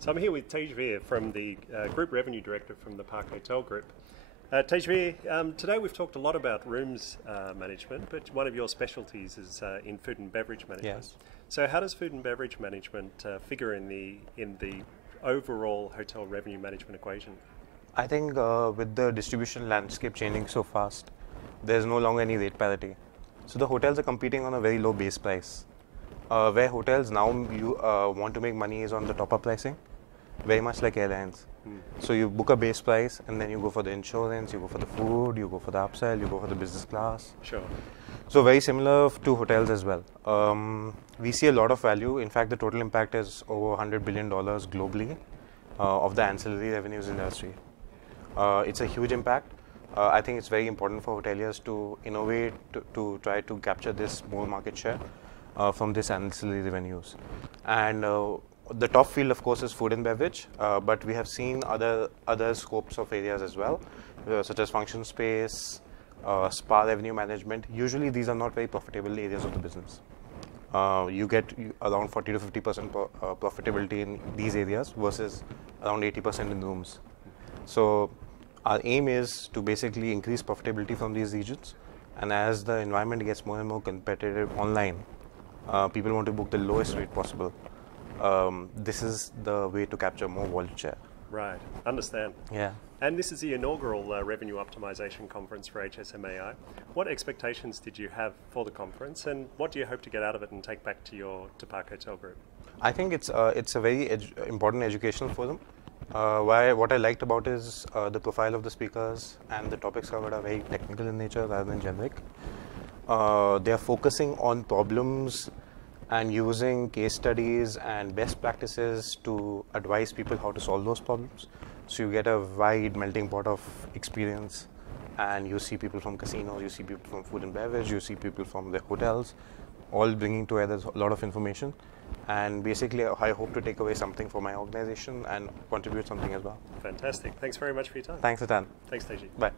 So I'm here with Tejveer from the Group Revenue Director from the Park Hotel Group. Tejveer, today we've talked a lot about rooms management, but one of your specialties is in food and beverage management. Yes. So how does food and beverage management figure in the overall hotel revenue management equation? I think with the distribution landscape changing so fast, there's no longer any rate parity. So the hotels are competing on a very low base price. Where hotels now want to make money is on the top-up pricing, very much like airlines. So you book a base price and then you go for the insurance, you go for the food, you go for the upsell, you go for the business class. Sure. So very similar to hotels as well. We see a lot of value. In fact, the total impact is over $100 billion globally of the ancillary revenues industry. It's a huge impact. I think it's very important for hoteliers to innovate, to try to capture this more market share from this ancillary revenues. And the top field, of course, is food and beverage, but we have seen other scopes of areas as well, such as function space, spa revenue management. Usually, these are not very profitable areas of the business. You get around 40 to 50% profitability in these areas versus around 80% in rooms. So our aim is to basically increase profitability from these regions, and as the environment gets more and more competitive online, people want to book the lowest rate possible. This is the way to capture more wallet share. Right, understand. Yeah. And this is the inaugural Revenue Optimisation Conference for HSMAI. What expectations did you have for the conference, and what do you hope to get out of it and take back to Park Hotel Group? I think it's a very important educational forum. What I liked about is the profile of the speakers and the topics covered are very technical in nature rather than generic. They are focusing on problems and using case studies and best practices to advise people how to solve those problems. So you get a wide melting pot of experience, and you see people from casinos, you see people from food and beverage, you see people from the hotels, all bringing together a lot of information. And basically, I hope to take away something for my organization and contribute something as well. Fantastic. Thanks very much for your time. Thanks, Atan. Thanks, Teji. Bye.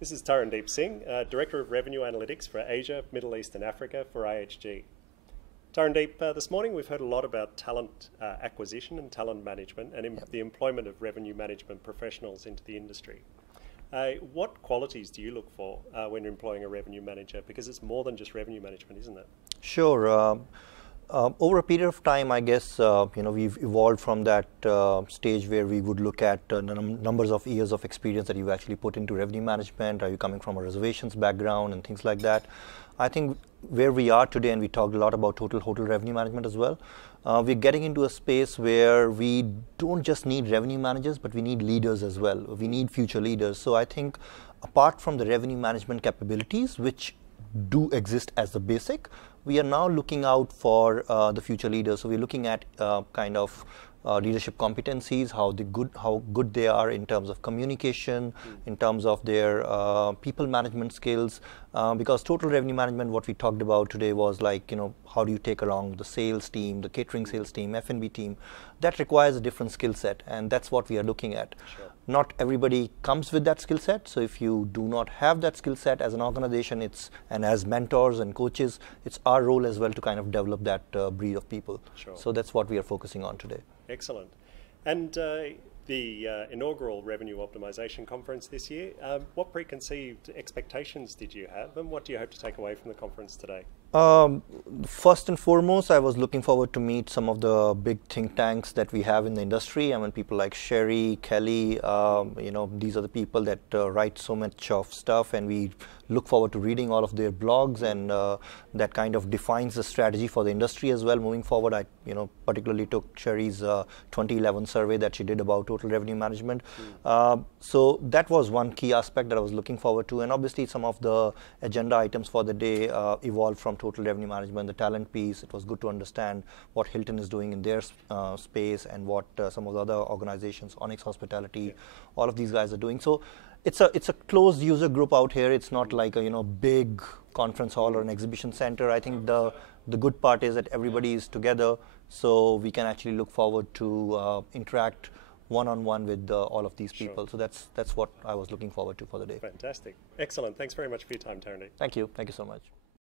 This is Tarandeep Singh, Director of Revenue Analytics for Asia, Middle East and Africa for IHG. Tarandeep, this morning we've heard a lot about talent acquisition and talent management and the employment of revenue management professionals into the industry. What qualities do you look for when you're employing a revenue manager? Because it's more than just revenue management, isn't it? Sure. Over a period of time, I guess, we've evolved from that stage where we would look at numbers of years of experience that you've actually put into revenue management. Are you coming from a reservations background and things like that? I think where we are today, and we talked a lot about total hotel revenue management as well, we're getting into a space where we don't just need revenue managers, but we need leaders as well. We need future leaders. So I think apart from the revenue management capabilities, which do exist as the basic, we are now looking out for the future leaders. So we're looking at kind of leadership competencies, how good they are in terms of communication, in terms of their people management skills. Because total revenue management, what we talked about today was like, how do you take along the sales team, the catering sales team, F&B team? That requires a different skill set, and that's what we are looking at. Sure. Not everybody comes with that skill set, so if you do not have that skill set as an organization, and as mentors and coaches, it's our role as well to kind of develop that breed of people. Sure. So that's what we are focusing on today. Excellent. And the inaugural Revenue Optimisation Conference this year, what preconceived expectations did you have, and what do you hope to take away from the conference today? First and foremost, I was looking forward to meet some of the big think tanks that we have in the industry. I mean, people like Sherry, Kelly, these are the people that write so much of stuff, and we look forward to reading all of their blogs, and that kind of defines the strategy for the industry as well moving forward. I particularly took Sherry's 2011 survey that she did about total revenue management. So that was one key aspect that I was looking forward to, and obviously some of the agenda items for the day evolved from total revenue management, the talent piece. It was good to understand what Hilton is doing in their space, and what some of the other organizations, Onyx Hospitality, all of these guys are doing. So it's a closed user group out here. It's not like a big conference hall or an exhibition center. I think the good part is that everybody is together, so we can actually look forward to interact one-on-one with all of these people. So that's what I was looking forward to for the day. Fantastic. Excellent. Thanks very much for your time, Tarandeep. Thank you. Thank you so much.